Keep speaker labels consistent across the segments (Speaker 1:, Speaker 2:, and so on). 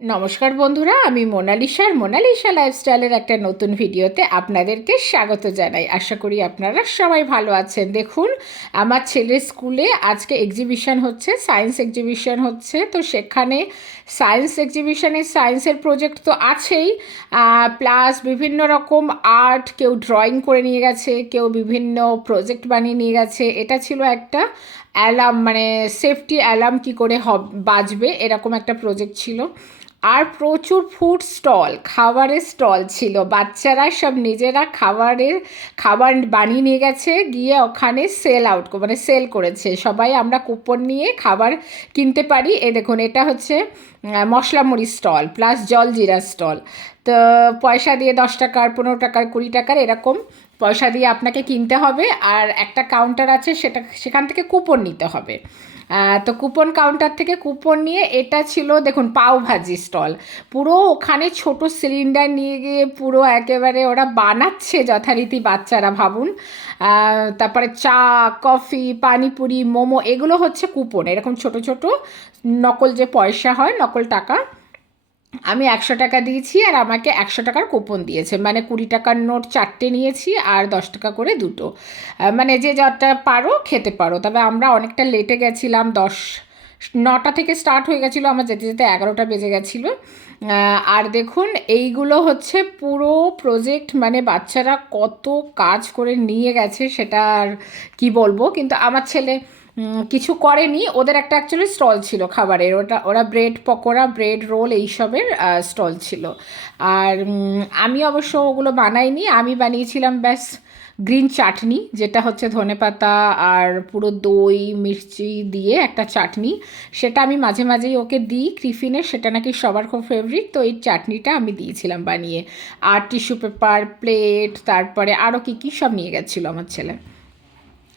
Speaker 1: নমস্কার বন্ধুরা, আমি মোনালিসার মোনালিসা লাইফস্টাইলের একটা নতুন ভিডিওতে আপনাদেরকে স্বাগত জানাই। আশা করি আপনারা সবাই ভালো আছেন। দেখুন, আমার ছেলের স্কুলে আজকে এক্সিবিশন হচ্ছে সায়েন্স এক্সিবিশন হচ্ছে। তো সেখানে সায়েন্স এক্সিবিশনে সায়েন্সের প্রজেক্ট তো আছেই। প্লাস বিভিন্ন রকম আর্ট কেউ ড্রয়িং করে নিয়ে গেছে, কেউ বিভিন্ন প্রজেক্ট বানিয়ে নিয়ে গেছে। এটা ছিল একটা অ্যালার্ম মানে সেফটি অ্যালার্ম কি করে বাজবে, এরকম একটা প্রজেক্ট ছিল। আর প্রচুর ফুড স্টল খাবারের স্টল ছিল। বাচ্চারা সব নিজেরা খাবারের, খাবার বানিয়ে নিয়ে গেছে, গিয়ে ওখানে সেল আউট মানে সেল করেছে। সবাই আমরা কুপন নিয়ে খাবার কিনতে পারি। এ দেখুন, এটা হচ্ছে মশলা মুড়ি স্টল প্লাস জল জিরা স্টল তো পয়সা দিয়ে দশ টাকার, পনেরো টাকার, কুড়ি টাকার এরকম পয়সা দিয়ে আপনাকে কিনতে হবে। আর একটা কাউন্টার আছে, সেটা, সেখান থেকে কুপন নিতে হবে। তো কুপন কাউন্টার থেকে কুপন নিয়ে এটা ছিল, দেখুন পাওভাজি স্টল পুরো ওখানে ছোট সিলিন্ডার নিয়ে গিয়ে পুরো একেবারে ওরা বানাচ্ছে যথারীতি বাচ্চারা, ভাবুন। তারপরে চা কফি পানিপুরি, মোমো, এগুলো হচ্ছে কুপন এরকম ছোট ছোট, নকল যে পয়সা হয়, নকল টাকা আমি একশো টাকা দিয়েছি আর আমাকে একশো টাকার কুপন দিয়েছে। মানে কুড়ি টাকার নোট চারটে নিয়েছি আর দশ টাকা করে দুটো। মানে যে যতটা পারো খেতে পারো। তবে আমরা অনেকটা লেটে গেছিলাম, দশ, নটা থেকে স্টার্ট হয়ে গেছিল, আমার যেতে যেতে এগারোটা বেজে গেছিল। আর দেখুন, এইগুলো হচ্ছে পুরো প্রজেক্ট মানে বাচ্চারা কত কাজ করে নিয়ে গেছে সেটা আর কী বলব? কিন্তু আমার ছেলে কিছু করেনি। ওদের একটা অ্যাকচুয়ালি স্টল ছিল খাবারের। ওটা, ওরা ব্রেড পকোড়া ব্রেড রোল এইসবের স্টল ছিল। আর আমি অবশ্য ওগুলো বানাইনি। আমি বানিয়েছিলাম ব্যাস গ্রিন চাটনি, যেটা হচ্ছে ধনেপাতা আর পুরো দই, মির্চি দিয়ে একটা চাটনি। সেটা আমি মাঝে মাঝেই ওকে দিই টিফিনে। সেটা নাকি সবার খুব ফেভারিট তো এই চাটনিটা আমি দিয়েছিলাম বানিয়ে। আর টিস্যু পেপার প্লেট তারপরে আরও কী কী সব নিয়ে গেছিল আমার ছেলে।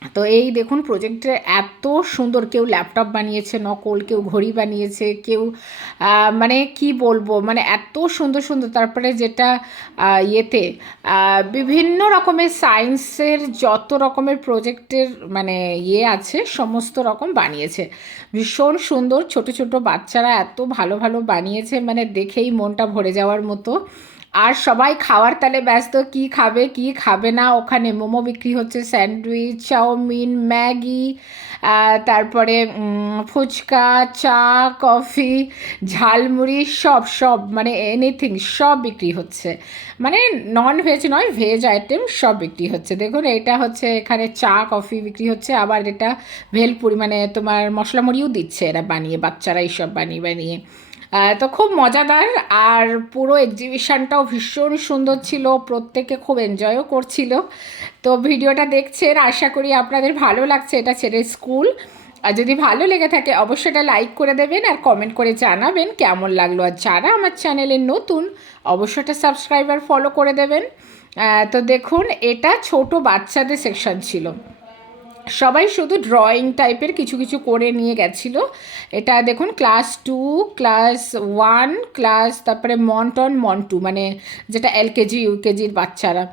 Speaker 1: তো এই দেখুন প্রজেক্টে এত সুন্দর কেউ ল্যাপটপ বানিয়েছে, নকল, কেউ ঘড়ি বানিয়েছে, কেউ মানে কি বলব মানে এত সুন্দর সুন্দর, তারপরে যেটা ইয়েতে বিভিন্ন রকমের সায়েন্সের যত রকমের প্রজেক্টের মানে ইয়ে আছে, সমস্ত রকম বানিয়েছে। ভীষণ সুন্দর, ছোট ছোট বাচ্চারা এত ভালো ভালো বানিয়েছে মানে দেখেই মনটা ভরে যাওয়ার মতো। আর সবাই খাওয়ার তালে ব্যস্ত, কি খাবে কি খাবে না। ওখানে মোমো বিক্রি হচ্ছে, স্যান্ডউইচ, চাউমিন, ম্যাগি তারপরে ফুচকা, চা, কফি, ঝালমুড়ি, সব সব মানে এনিথিং সব বিক্রি হচ্ছে। মানে নন ভেজ নয় ভেজ আইটেম সব বিক্রি হচ্ছে। দেখুন, এটা হচ্ছে এখানে চা, কফি বিক্রি হচ্ছে, আবার এটা ভেলপুরি মানে তোমার মশলা মুড়িও দিচ্ছে এরা বানিয়ে, বাচ্চারা এইসব বানিয়ে বানিয়ে। তো খুব মজাদার আর পুরো এক্সিবিশানটাও ভীষণ সুন্দর ছিল, প্রত্যেকে খুব এনজয়ও করছিল। তো ভিডিওটা দেখছেন, আশা করি আপনাদের ভালো লাগছে, এটা ছেড়ে স্কুল। আর যদি ভালো লেগে থাকে, অবশ্যই এটা লাইক করে দেবেন আর কমেন্ট করে জানাবেন কেমন লাগল। আর যারা আমার চ্যানেলে নতুন, অবশ্যই এটা সাবস্ক্রাইবার ফলো করে দেবেন। তো দেখুন, এটা ছোট বাচ্চাদের সেকশন ছিল। সবাই শুধু ড্রয়িং টাইপের কিছু কিছু করে নিয়ে গেছিল। এটা দেখুন class two class one class তারপরে মন্টন মন্টু মানে যেটা এলকেজি ইউকেজির বাচ্চারা।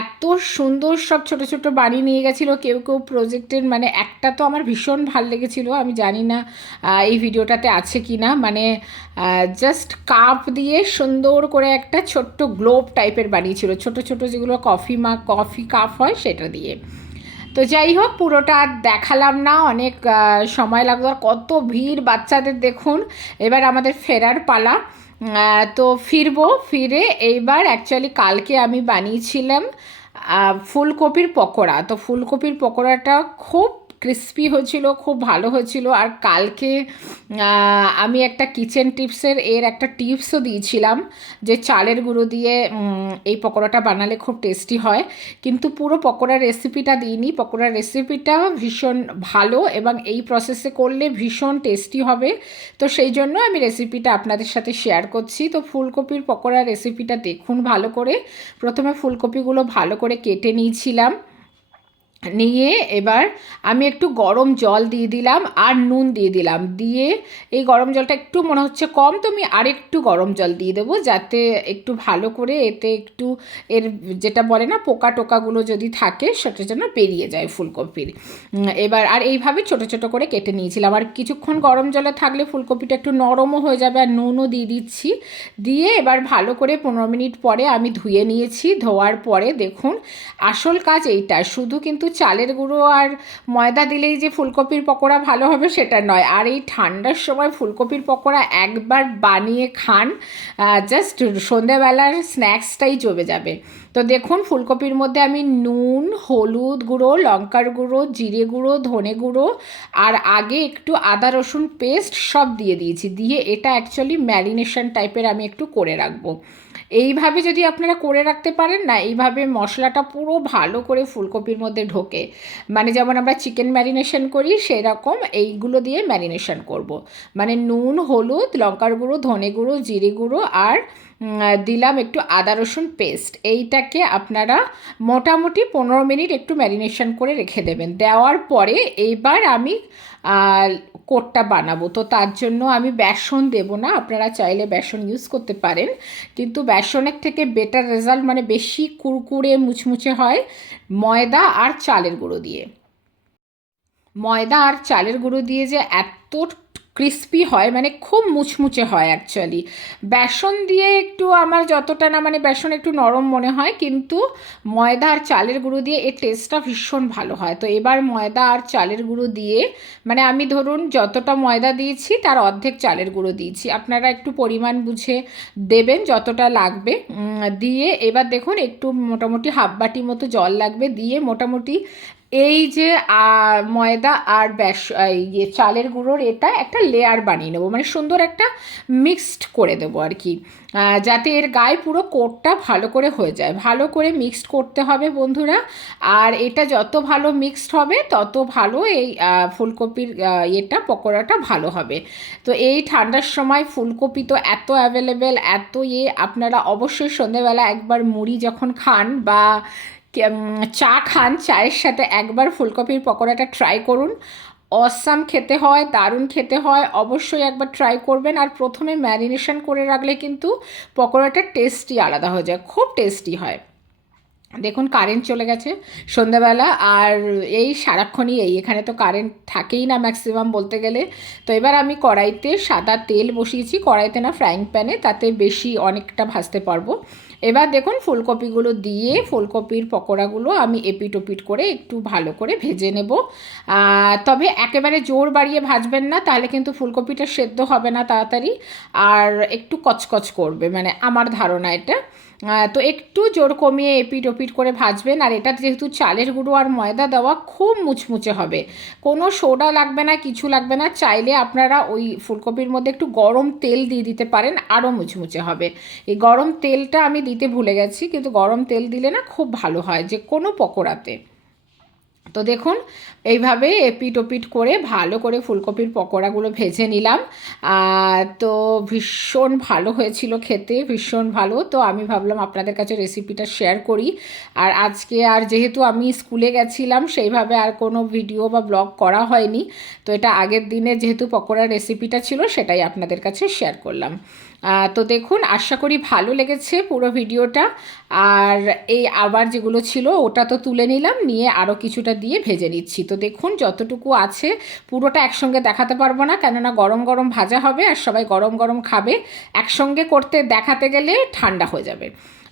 Speaker 1: এত সুন্দর সব ছোট ছোট বাড়ি নিয়ে গেছিল, কেউ কেউ প্রজেক্টের মানে একটা তো আমার ভীষণ ভালো লেগেছিলো, আমি জানি না এই ভিডিওটাতে আছে কি না মানে জাস্ট কাপ দিয়ে সুন্দর করে একটা ছোট্ট গ্লোব টাইপের বানিয়েছিল। ছোট ছোট যেগুলো কফি মা কফি কাপ হয় সেটা দিয়ে। তো যাই হোক, পুরোটা আর দেখালাম না। অনেক সময় লাগতো আর কত ভিড় বাচ্চাদের দেখুন। এবার আমাদের ফেরার পালা। তো ফিরবো, ফিরে এইবার অ্যাকচুয়ালি কালকে আমি বানিয়েছিলাম ফুলকপির পকোড়া। তো ফুলকপির পকোড়াটা খুব ক্রিস্পি হয়েছিল, খুব ভালো হয়েছিল। আর কালকে আমি একটা কিচেন টিপসের এর একটা টিপসও দিয়েছিলাম যে চালের গুঁড়ো দিয়ে এই পকোড়াটা বানালে খুব টেস্টি হয়। কিন্তু পুরো পকোড়ার রেসিপিটা দিইনি। পকোড়ার রেসিপিটা ভীষণ ভালো এবং এই প্রসেসে করলে ভীষণ টেস্টি হবে। তো সেই জন্য আমি রেসিপিটা আপনাদের সাথে শেয়ার করছি। তো ফুলকপির পকোড়ার রেসিপিটা দেখুন ভালো করে। প্রথমে ফুলকপিগুলো ভালো করে কেটে নিয়েছিলাম। নিয়ে এবার আমি একটু গরম জল দিয়ে দিলাম আর নুন দিয়ে দিলাম। দিয়ে এই গরম জলটা একটু মনে হচ্ছে কম, তো আমি আরেকটু গরম জল দিয়ে দেবো যাতে একটু ভালো করে এতে একটু এর যেটা বলে না, পোকা টোকাগুলো যদি থাকে সেটা যেন বেরিয়ে যায় ফুলকপির। এবার আর এইভাবে ছোট ছোট করে কেটে নিয়েছিলাম। আর কিছুক্ষণ গরম জলে থাকলে ফুলকপিটা একটু নরমও হয়ে যাবে আর নুনও দিয়ে দিচ্ছি। দিয়ে এবার ভালো করে পনেরো মিনিট পরে আমি ধুয়ে নিয়েছি, ধোয়ার পরে দেখুন আসল কাজ এইটা। শুধু কিন্তু চালের গুঁড়ো আর ময়দা দিলেই যে ফুলকপির পকোড়া ভালো হবে সেটা নয়। আর এই ঠান্ডার সময় ফুলকপির পকোড়া একবার বানিয়ে খান জাস্ট সন্ধেবেলার স্ন্যাক্সটাই জমে যাবে। তো দেখুন, ফুলকপির মধ্যে আমি নুন, হলুদ গুঁড়ো, লঙ্কার গুঁড়ো, জিরে গুঁড়ো, ধনে গুঁড়ো আর আগে একটু আদা রসুন পেস্ট সব দিয়ে দিয়েছি। দিয়ে এটা অ্যাকচুয়ালি ম্যারিনেশন টাইপের আমি একটু করে রাখব। এইভাবে যদি আপনারা করে রাখতে পারেন না, এইভাবে মশলাটা পুরো ভালো করে ফুলকপির মধ্যে ঢোকে। মানে যেমন আমরা চিকেন ম্যারিনেশন করি, সেরকম এইগুলো দিয়ে ম্যারিনেশন করব। মানে নুন, হলুদ, লঙ্কার গুঁড়ো, ধনে গুঁড়ো, জিরে গুঁড়ো আর দিলাম একটু আদা রসুন পেস্ট। এইটাকে আপনারা মোটামুটি পনেরো মিনিট একটু ম্যারিনেশন করে রেখে দেবেন। দেওয়ার পরে এইবার আমি আহ, কোটটা বানাবো। তো তার জন্য আমি বেসন দেব না আপনারা চাইলে বেসন ইউজ করতে পারেন। কিন্তু বেসনের থেকে বেটার রেজাল্ট মানে বেশি কুরকুরে মুচমুচে হয় ময়দা আর চালের গুঁড়ো দিয়ে। ময়দা আর চালের গুঁড়ো দিয়ে যে এত ক্রিস্পি হয় মানে খুব মুচমুচে হয় অ্যাকচুয়ালি বেসন দিয়ে একটু আমার যতটা না মানে বেসন একটু নরম মনে হয়, কিন্তু ময়দা আর চালের গুঁড়ো দিয়ে এর টেস্টটা ভীষণ ভালো হয়। তো এবার ময়দা আর চালের গুঁড়ো দিয়ে মানে আমি ধরুন যতটা ময়দা দিয়েছি, তার অর্ধেক চালের গুঁড়ো দিয়েছি। আপনারা একটু পরিমাণ বুঝে দেবেন যতটা লাগবে। দিয়ে এবার দেখুন, একটু মোটামুটি হাফ বাটি মতো জল লাগবে। দিয়ে মোটামুটি এই যে ময়দা আর ব্যাস ইয়ে চালের গুঁড়োর এটা একটা লেয়ার বানিয়ে নেব মানে সুন্দর একটা মিক্সড করে দেবো আর কি। যাতে এর গায়ে পুরো কোটটা ভালো করে হয়ে যায়। ভালো করে মিক্সড করতে হবে বন্ধুরা। আর এটা যত ভালো মিক্সড হবে, তত ভালো এই ফুলকপির ইয়েটা, পকোড়াটা ভালো হবে। তো এই ঠান্ডার সময় ফুলকপি তো এত অ্যাভেলেবেল এত ইয়ে আপনারা অবশ্যই সন্ধেবেলা একবার মুড়ি যখন খান বা চা খান, চায়ের সাথে একবার ফুলকপির পকোড়াটা ট্রাই করুন। অসাম খেতে হয়, দারুণ খেতে হয়, অবশ্যই একবার ট্রাই করবেন। আর প্রথমে ম্যারিনেশন করে রাখলে কিন্তু পকোড়াটার টেস্টই আলাদা হয়ে যায়, খুব টেস্টি হয়। দেখুন কারেন্ট চলে গেছে সন্ধ্যাবেলা, আর এই সারাক্ষণই এই, এখানে তো কারেন্ট থাকেই না ম্যাক্সিমাম বলতে গেলে। তো এবার আমি কড়াইতে সাদা তেল বসিয়েছি, কড়াইতে না ফ্রাইং প্যানে তাতে বেশি অনেকটা ভাজতে পারব। এবার দেখুন ফুলকপিগুলো দিয়ে ফুলকপির পকোড়াগুলো আমি এপিট ওপিট করে একটু ভালো করে ভেজে নেব। তবে একেবারে জোর বাড়িয়ে ভাজবেন না, তাহলে কিন্তু ফুলকপিটা সেদ্ধ হবে না তাড়াতাড়ি। আর একটু কচকচ করবে মানে আমার ধারণা এটা। তো একটু জোর কমিয়ে এপিট ওপিট করে ভাজবেন, আর এটা যেহেতু চালের গুঁড়ো আর ময়দা দেওয়া খুব মুচমুচে হবে। কোনো সোডা লাগবে না, কিছু লাগবে না, চাইলে আপনারা ওই ফুলকপির মধ্যে একটু গরম তেল দিয়ে দিতে পারেন, আরও মুচমুচে হবে। এই গরম তেলটা আমি দিতে ভুলে গেছি, কিন্তু গরম তেল দিলে না খুব ভালো হয়, যে কোনো পকোড়াতে। তো দেখুন, এইভাবে এপিট ওপিট করে ভালো করে ফুলকপির পকোড়াগুলো ভেজে নিলাম। তো ভীষণ ভালো হয়েছিল খেতে, ভীষণ ভালো। তো আমি ভাবলাম আপনাদের কাছে রেসিপিটা শেয়ার করি। আর আজকে আর যেহেতু আমি স্কুলে গেছিলাম, সেইভাবে আর কোনো ভিডিও বা ব্লগ করা হয়নি। তো এটা আগের দিনে যেহেতু পকোড়ার রেসিপিটা ছিল, সেটাই আপনাদের কাছে শেয়ার করলাম। তো দেখুন, আশা করি ভালো লেগেছে পুরো ভিডিওটা। আর এই আবার যেগুলো ছিল, ওটা তো তুলে নিলাম, নিয়ে আরও কিছুটা দিয়ে ভেজে নিচ্ছি। তো দেখুন, যতটুকু আছে, পুরোটা একসঙ্গে দেখাতে পারব না, কেননা গরম গরম ভাজা হবে আর সবাই গরম গরম খাবে। একসঙ্গে করতে, দেখাতে গেলে ঠান্ডা হয়ে যাবে।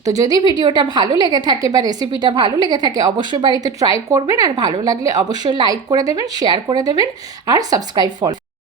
Speaker 1: তো যদি ভিডিওটা ভালো লেগে থাকে বা রেসিপিটা ভালো লেগে থাকে, অবশ্যই বাড়িতে ট্রাই করবেন। আর ভালো লাগলে অবশ্যই লাইক করে দেবেন, শেয়ার করে দেবেন, আর সাবস্ক্রাইব ফলো